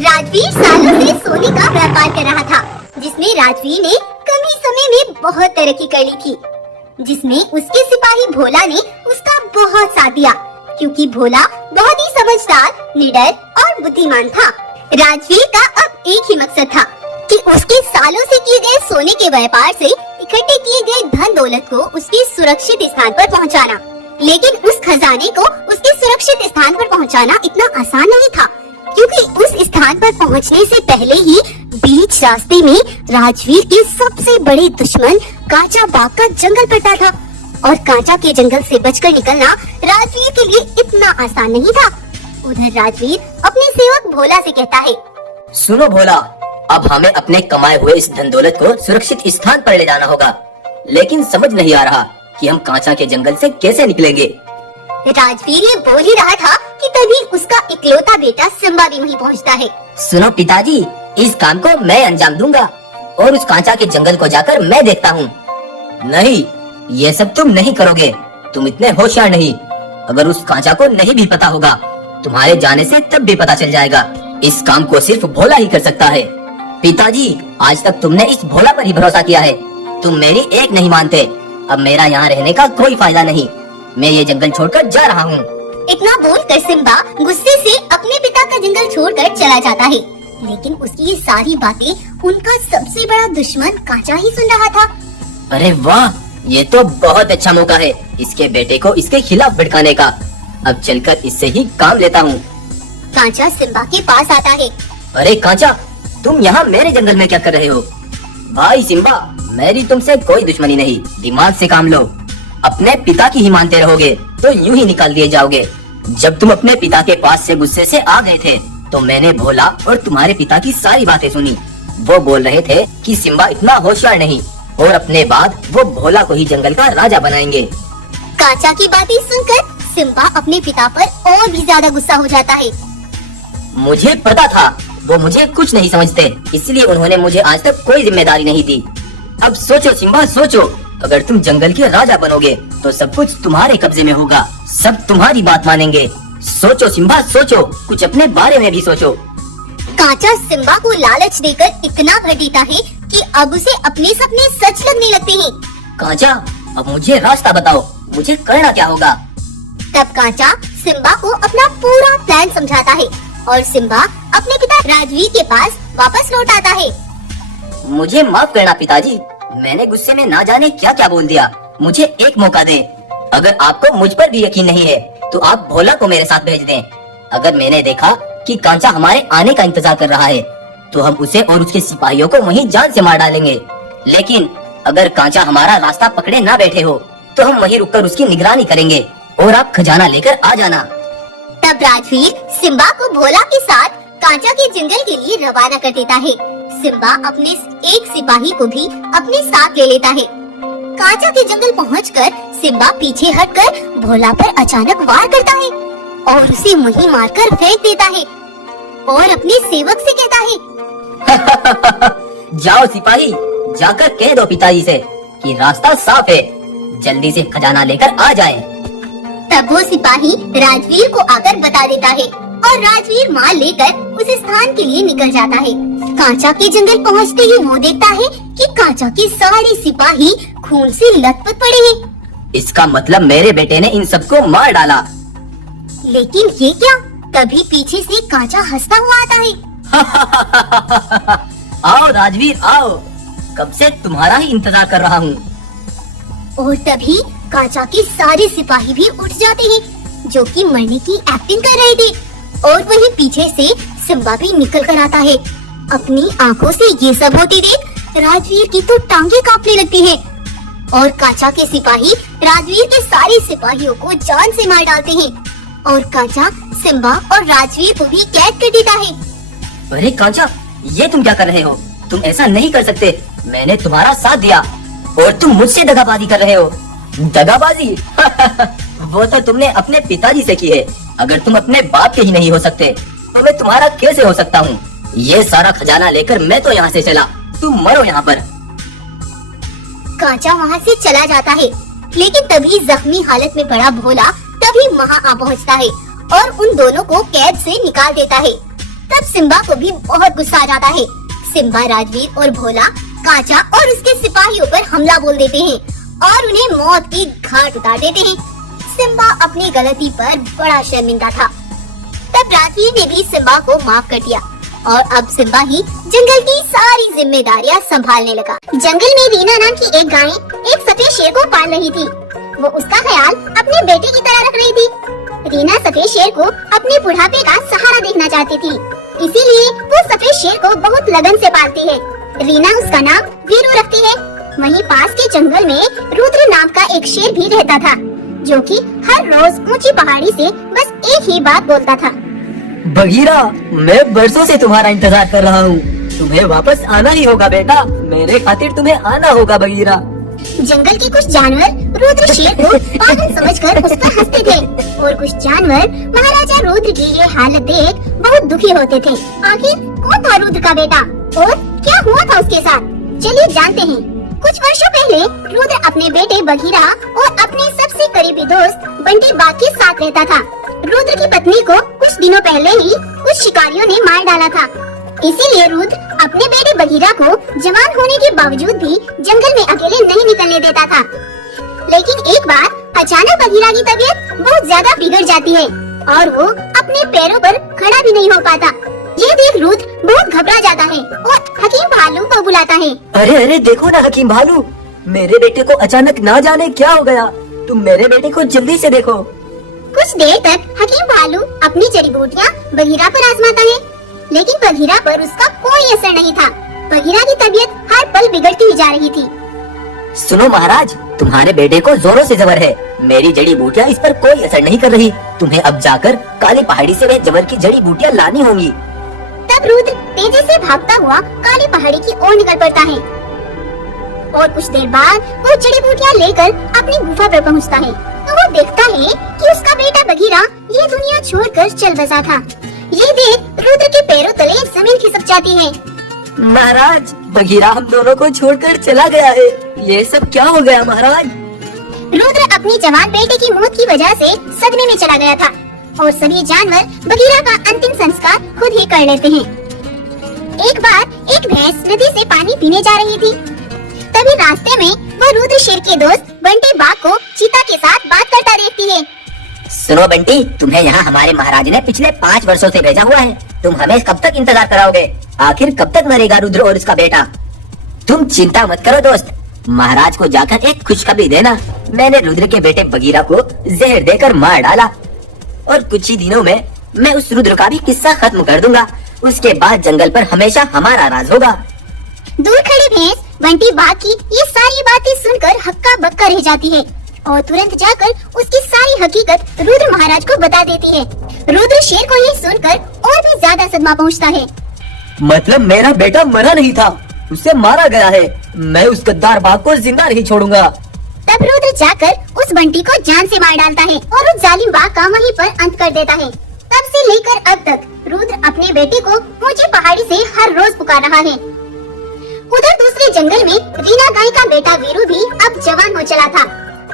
राजवीर सालों से सोने का व्यापार कर रहा था, जिसमें राजवीर ने कम ही समय में बहुत तरक्की कर ली थी, जिसमें उसके सिपाही भोला ने उसका बहुत साथ दिया, क्योंकि भोला बहुत ही समझदार, निडर और बुद्धिमान था। राजवीर का अब एक ही मकसद था कि उसके सालों से किए गए सोने के व्यापार से इकट्ठे किए गए धन दौलत को उसके सुरक्षित स्थान पर पहुंचाना। लेकिन उस खजाने को उसके सुरक्षित स्थान पर पहुंचाना इतना आसान नहीं था, क्योंकि उस स्थान पर पहुंचने से पहले ही बीच रास्ते में राजवीर के सबसे बड़े दुश्मन कांचा बाघ का जंगल पड़ता था, और कांचा के जंगल से बचकर निकलना राजवीर के लिए इतना आसान नहीं था। उधर राजवीर अपने सेवक भोला से कहता है, सुनो भोला, अब हमें अपने कमाए हुए इस धन दौलत को सुरक्षित स्थान पर ले जाना होगा, लेकिन समझ नहीं आ रहा कि हम कांचा के जंगल से कैसे निकलेंगे। राजवीर ये बोल ही रहा था कि तभी उसका इकलौता बेटा सिम्बा भी वहीं पहुंचता है। सुनो पिताजी, इस काम को मैं अंजाम दूंगा और उस कांचा के जंगल को जाकर मैं देखता हूँ। नहीं, ये सब तुम नहीं करोगे, तुम इतने होशियार नहीं। अगर उस कांचा को नहीं भी पता होगा, तुम्हारे जाने से तब भी पता चल जाएगा। इस काम को सिर्फ भोला ही कर सकता है। पिताजी, आज तक तुमने इस भोला पर ही भरोसा किया है, तुम मेरी एक नहीं मानते। अब मेरा यहाँ रहने का कोई फायदा नहीं, मैं ये जंगल छोड़कर जा रहा हूँ। इतना बोलकर सिम्बा गुस्से से अपने पिता का जंगल छोड़कर चला जाता है, लेकिन उसकी ये सारी बातें उनका सबसे बड़ा दुश्मन कांचा ही सुन रहा था। अरे वाह, ये तो बहुत अच्छा मौका है इसके बेटे को इसके खिलाफ भड़काने का। अब चलकर इससे ही काम लेता हूँ। कांचा सिम्बा के पास आता है। अरे कांचा, तुम यहाँ मेरे जंगल में क्या कर रहे हो? भाई सिम्बा, मेरी तुमसे कोई दुश्मनी नहीं, दिमाग से काम लो। अपने पिता की ही मानते रहोगे तो यूं ही निकाल दिए जाओगे। जब तुम अपने पिता के पास से गुस्से से आ गए थे, तो मैंने भोला और तुम्हारे पिता की सारी बातें सुनी। वो बोल रहे थे कि सिम्बा इतना होशियार नहीं, और अपने बाद वो भोला को ही जंगल का राजा बनाएंगे। कांचा की बातें सुनकर सिम्बा अपने पिता पर और भी ज्यादा गुस्सा हो जाता है। मुझे पता था वो मुझे कुछ नहीं समझते, इसलिए उन्होंने मुझे आज तक कोई जिम्मेदारी नहीं दी। अब सोचो सिम्बा, सोचो, अगर तुम जंगल के राजा बनोगे तो सब कुछ तुम्हारे कब्जे में होगा, सब तुम्हारी बात मानेंगे। सोचो सिम्बा, सोचो, कुछ अपने बारे में भी सोचो। कांचा सिम्बा को लालच देकर इतना भर देता है कि अब उसे अपने सपने सच लगने लगते हैं। कांचा, अब मुझे रास्ता बताओ, मुझे करना क्या होगा? तब कांचा सिम्बा को अपना पूरा प्लान समझाता है, और सिम्बा अपने पिता राजवीर के पास वापस लौट आता है। मुझे माफ करना पिताजी, मैंने गुस्से में ना जाने क्या क्या बोल दिया। मुझे एक मौका दें। अगर आपको मुझ पर भी यकीन नहीं है तो आप भोला को मेरे साथ भेज दें। अगर मैंने देखा कि कांचा हमारे आने का इंतजार कर रहा है, तो हम उसे और उसके सिपाहियों को वहीं जान से मार डालेंगे। लेकिन अगर कांचा हमारा रास्ता पकड़े ना बैठे हो, तो हम वहीं रुककर उसकी निगरानी करेंगे और आप खजाना लेकर आ जाना। तब राजवीर सिम्बा को भोला के साथ कांचा के जंगल के लिए रवाना कर देता है। सिम्बा अपने एक सिपाही को भी अपने साथ ले लेता है। कांचा के जंगल पहुंचकर सिम्बा पीछे हटकर भोला पर अचानक वार करता है और उसे वहीं मारकर फेंक देता है, और अपने सेवक से कहता है, जाओ सिपाही, जाकर कह दो पिताजी से कि रास्ता साफ है, जल्दी से खजाना लेकर आ जाए। तब वो सिपाही राजवीर को आकर बता देता है, और राजवीर माल लेकर उस स्थान के लिए निकल जाता है। कांचा के जंगल पहुंचते ही वो देखता है कि कांचा के सारे सिपाही खून से लथपथ पड़े हैं। इसका मतलब मेरे बेटे ने इन सबको मार डाला। लेकिन ये क्या? तभी पीछे से कांचा हंसता हुआ आता है। आओ राजवीर, आओ, कब से तुम्हारा ही इंतजार कर रहा हूँ। और तभी कांचा के सारे सिपाही भी उठ जाते हैं, जो कि मरने की एक्टिंग कर रहे थे, और वहीं पीछे से सिम्बा भी निकल कर आता है। अपनी आंखों से ये सब होते देख राजवीर की तो टांगे कांपने लगती हैं, और कांचा के सिपाही राजवीर के सारे सिपाहियों को जान से मार डालते हैं, और कांचा सिम्बा और राजवीर को भी कैद कर देता है। अरे कांचा, ये तुम क्या कर रहे हो? तुम ऐसा नहीं कर सकते, मैंने तुम्हारा साथ दिया और तुम मुझसे दगाबाजी कर रहे हो। दगाबाजी? वो तो तुमने अपने पिताजी से की है। अगर तुम अपने बाप के ही नहीं हो सकते, तो मैं तुम्हारा कैसे हो सकता हूँ? ये सारा खजाना लेकर मैं तो यहाँ से चला, तुम मरो यहाँ पर। कांचा वहाँ से चला जाता है, लेकिन तभी जख्मी हालत में पड़ा भोला तभी वहाँ आ पहुँचता है और उन दोनों को कैद से निकाल देता है। तब सिम्बा को भी बहुत गुस्सा आ जाता है। सिम्बा राजवीर और भोला कांचा और उसके सिपाहियों पर हमला बोल देते हैं और उन्हें मौत की घाट उतार देते हैं। सिम्बा अपनी गलती पर बड़ा शर्मिंदा था। तब राजवीर ने भी सिम्बा को माफ कर दिया और अब सिम्बा ही जंगल की सारी जिम्मेदारियां संभालने लगा। जंगल में रीना नाम की एक गाय एक सफेद शेर को पाल रही थी। वो उसका ख्याल अपने बेटे की तरह रख रही थी। रीना सफेद शेर को अपने बुढ़ापे का सहारा देखना चाहती थी, इसीलिए वो सफेद शेर को बहुत लगन से पालती है। रीना उसका नाम वीरू रखती है। वहीं पास के जंगल में रुद्र नाम का एक शेर भी रहता था, जो कि हर रोज ऊंची पहाड़ी से बस एक ही बात बोलता था। बगीरा, मैं बरसों से तुम्हारा इंतजार कर रहा हूँ। तुम्हें वापस आना ही होगा बेटा, मेरे खातिर तुम्हें आना होगा बगीरा। जंगल के कुछ जानवर रुद्र शेर को पागल समझकर उस पर हंसते थे और कुछ जानवर महाराजा रुद्र की ये हालत देख बहुत दुखी होते थे। आखिर कौन था रुद्र का बेटा और क्या हुआ था उसके साथ? चलिए जानते हैं। कुछ वर्षों पहले रुद्र अपने बेटे बगीरा और अपने सबसे करीबी दोस्त बंटी बाघ के साथ रहता था। रुद्र की पत्नी को कुछ दिनों पहले ही कुछ शिकारियों ने मार डाला था, इसीलिए रुद्र अपने बेटे बगीरा को जवान होने के बावजूद भी जंगल में अकेले नहीं निकलने देता था। लेकिन एक बार अचानक बगीरा की तबीयत बहुत ज्यादा बिगड़ जाती है और वो अपने पैरों पर खड़ा भी नहीं हो पाता। ये देख रुद्र बहुत घबरा जाता है और हकीम भालू को बुलाता है। अरे अरे देखो ना हकीम भालू, मेरे बेटे को अचानक ना जाने क्या हो गया। तुम मेरे बेटे को जल्दी से देखो। कुछ देर तक हकीम भालू अपनी जड़ी बूटियाँ बगीरा पर आजमाता है, लेकिन बगीरा पर उसका कोई असर नहीं था। बगीरा की तबीयत हर पल बिगड़ती ही जा रही थी। सुनो महाराज, तुम्हारे बेटे को जोरों से जबर है। मेरी जड़ी बूटियाँ इस पर कोई असर नहीं कर रही। तुम्हें अब जाकर काली पहाड़ी से वे जबर की जड़ी बूटियाँ लानी होंगी। तब रुद्र तेजी से भागता हुआ काली पहाड़ी की ओर निकल पड़ता है और कुछ देर बाद वो जड़ी बूटियाँ लेकर अपनी गुफा पर पहुँचता है तो वो देखता है कि उसका बेटा बगीरा ये दुनिया छोड़कर चल बसा था। ये देख रुद्र के पैरों तले जमीन खिसक जाती है। महाराज, बगीरा हम दोनों को छोड़कर चला गया है। ये सब क्या हो गया महाराज? रुद्र अपनी जवान बेटे की मौत की वजह से सदमे में चला गया था और सभी जानवर बगीरा का अंतिम संस्कार खुद ही कर लेते हैं। एक बार एक भैंस नदी से पानी पीने जा रही थी। तभी रास्ते में वो रुद्र शेर के दोस्त बंटी बाघ को चीता के साथ बात करता देखती है। सुनो बंटी, तुम्हें यहाँ हमारे महाराज ने पिछले 5 वर्षों से भेजा हुआ है। तुम हमें कब तक इंतजार कराओगे? आखिर कब तक मरेगा रुद्र और उसका बेटा? तुम चिंता मत करो दोस्त, महाराज को जाकर एक खुशखबरी देना। मैंने रुद्र के बेटे बगीरा को जहर देकर मार डाला और कुछ ही दिनों में मैं उस रुद्र का भी किस्सा खत्म कर दूंगा। उसके बाद जंगल पर हमेशा हमारा राज होगा। दूर खड़ी भैंस बंटी बाघ की ये सारी बातें सुनकर हक्का बक्का रह जाती है और तुरंत जाकर उसकी सारी हकीकत रुद्र महाराज को बता देती है। रुद्र शेर को ये सुनकर और भी ज्यादा सदमा पहुंचता है। मतलब मेरा बेटा मरा नहीं था, उसे मारा गया है। मैं उस गद्दार बाघ को जिंदा नहीं छोड़ूंगा। तब रुद्र जाकर उस बंटी को जान से मार डालता है और उस जालिम बाघ का वहीं पर अंत कर देता है। तब से लेकर अब तक रुद्र अपने बेटे को ऊंची पहाड़ी से हर रोज पुकार रहा है। उधर दूसरे जंगल में रीना गाय का बेटा वीरू भी अब जवान हो चला था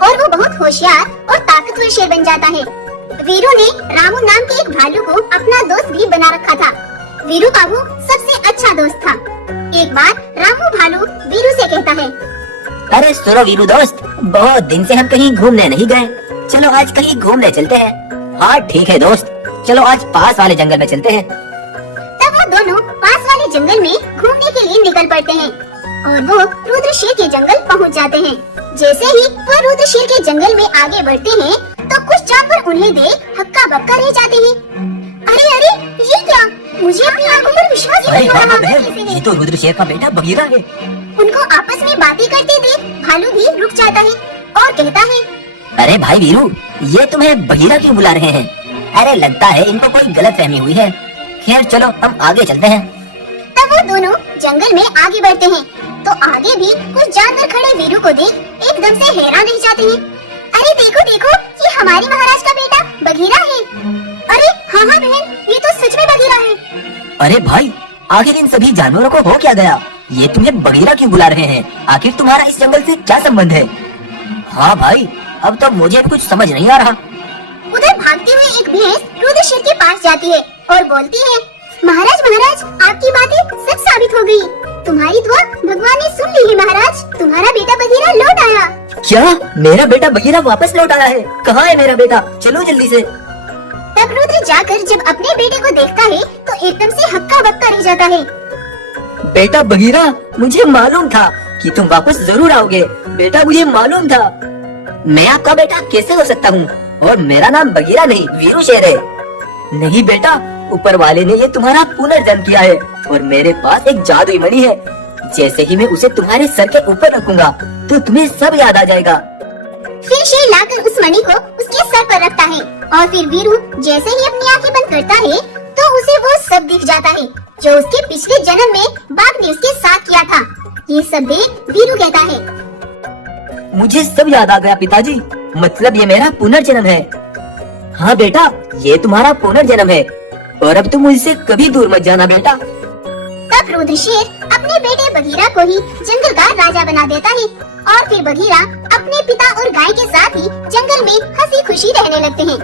और वो बहुत होशियार और ताकतवर शेर बन जाता है। वीरू ने रामू नाम के एक भालू को अपना दोस्त भी बना रखा था। वीरू का वो सबसे अच्छा दोस्त था। एक बार रामू भालू वीरू से कहता है, अरे सुनो वीरू दोस्त, बहुत दिन से हम कहीं घूमने नहीं गए। चलो आज कहीं घूमने चलते हैं। हाँ ठीक है दोस्त, चलो आज पास वाले जंगल में चलते हैं। तब वो दोनों पास वाले जंगल में घूमने के लिए निकल पड़ते हैं और वो रुद्र शेर के जंगल पहुंच जाते हैं। जैसे ही वो रुद्र शेर के जंगल में आगे बढ़ते हैं तो कुछ जानवर उन्हें देख हक्का बक्का रह जाते हैं। अरे अरे ये क्या? मुझे अपनी आंखों पर विश्वास ही नहीं हो रहा। ये तो रुद्र शेर का बेटा बगीरा है। उनको आपस में बातें करते देख भालू भी रुक जाता है और कहता है, अरे भाई वीरू, ये तुम्हें बगीरा क्यों बुला रहे हैं? अरे लगता है इनको कोई गलत फहमी हुई है। खैर चलो हम आगे चलते हैं। तब वो दोनों जंगल में आगे बढ़ते हैं तो आगे भी कुछ जानवर खड़े वीरू को देख एकदम से हैरान रह जाते हैं। अरे देखो देखो, ये हमारे महाराज का बेटा बगीरा है। अरे हाँ हाँ बहन, ये तो सच में बगीरा है। अरे भाई, आखिर इन सभी जानवरों को हो क्या गया? ये तुम्हें बगीरा क्यों बुला रहे हैं? आखिर तुम्हारा इस जंगल से क्या संबंध है? हाँ भाई, अब तो मुझे कुछ समझ नहीं आ रहा। उधर भागते हुए एक भैंस रुद्र शेर के पास जाती है और बोलती है, महाराज महाराज, आपकी बातें सच साबित हो गई। तुम्हारी दुआ भगवान ने सुन ली है महाराज। तुम्हारा बेटा बगीरा लौट आया। क्या मेरा बेटा बगीरा वापस लौट आया है? कहाँ है मेरा बेटा? चलो जल्दी से। तब रुद्र जाकर जब अपने बेटे को देखता है तो एकदम से हक्का बक्का रह जाता है। बेटा बगीरा, मुझे मालूम था कि तुम वापस जरूर आओगे। बेटा मुझे मालूम था। मैं आपका बेटा कैसे हो सकता हूँ? और मेरा नाम बगीरा नहीं वीरू शेर है। नहीं बेटा, ऊपर वाले ने ये तुम्हारा पुनर्जन्म किया है और मेरे पास एक जादुई मणि है। जैसे ही मैं उसे तुम्हारे सर के ऊपर रखूंगा तो तुम्हें सब याद आ जाएगा। फिर शेर लाकर उस मणि को उसके सर पर रखता है और फिर वीरू जैसे ही अपनी आंखें बंद करता है तो उसे वो सब दिख जाता है जो उसके पिछले जन्म में बाघ ने उसके साथ किया था। ये सब देख वीरू कहता है, मुझे सब याद आ गया पिताजी। मतलब ये मेरा पुनर्जन्म है। हाँ बेटा, ये तुम्हारा पुनर्जन्म है और अब तुम मुझसे कभी दूर मत जाना बेटा। तब रुद्र शेर अपने बेटे बगीरा को ही जंगल का राजा बना देता है और फिर बगीरा अपने पिता और गाय के साथ ही जंगल में हंसी खुशी रहने लगते हैं।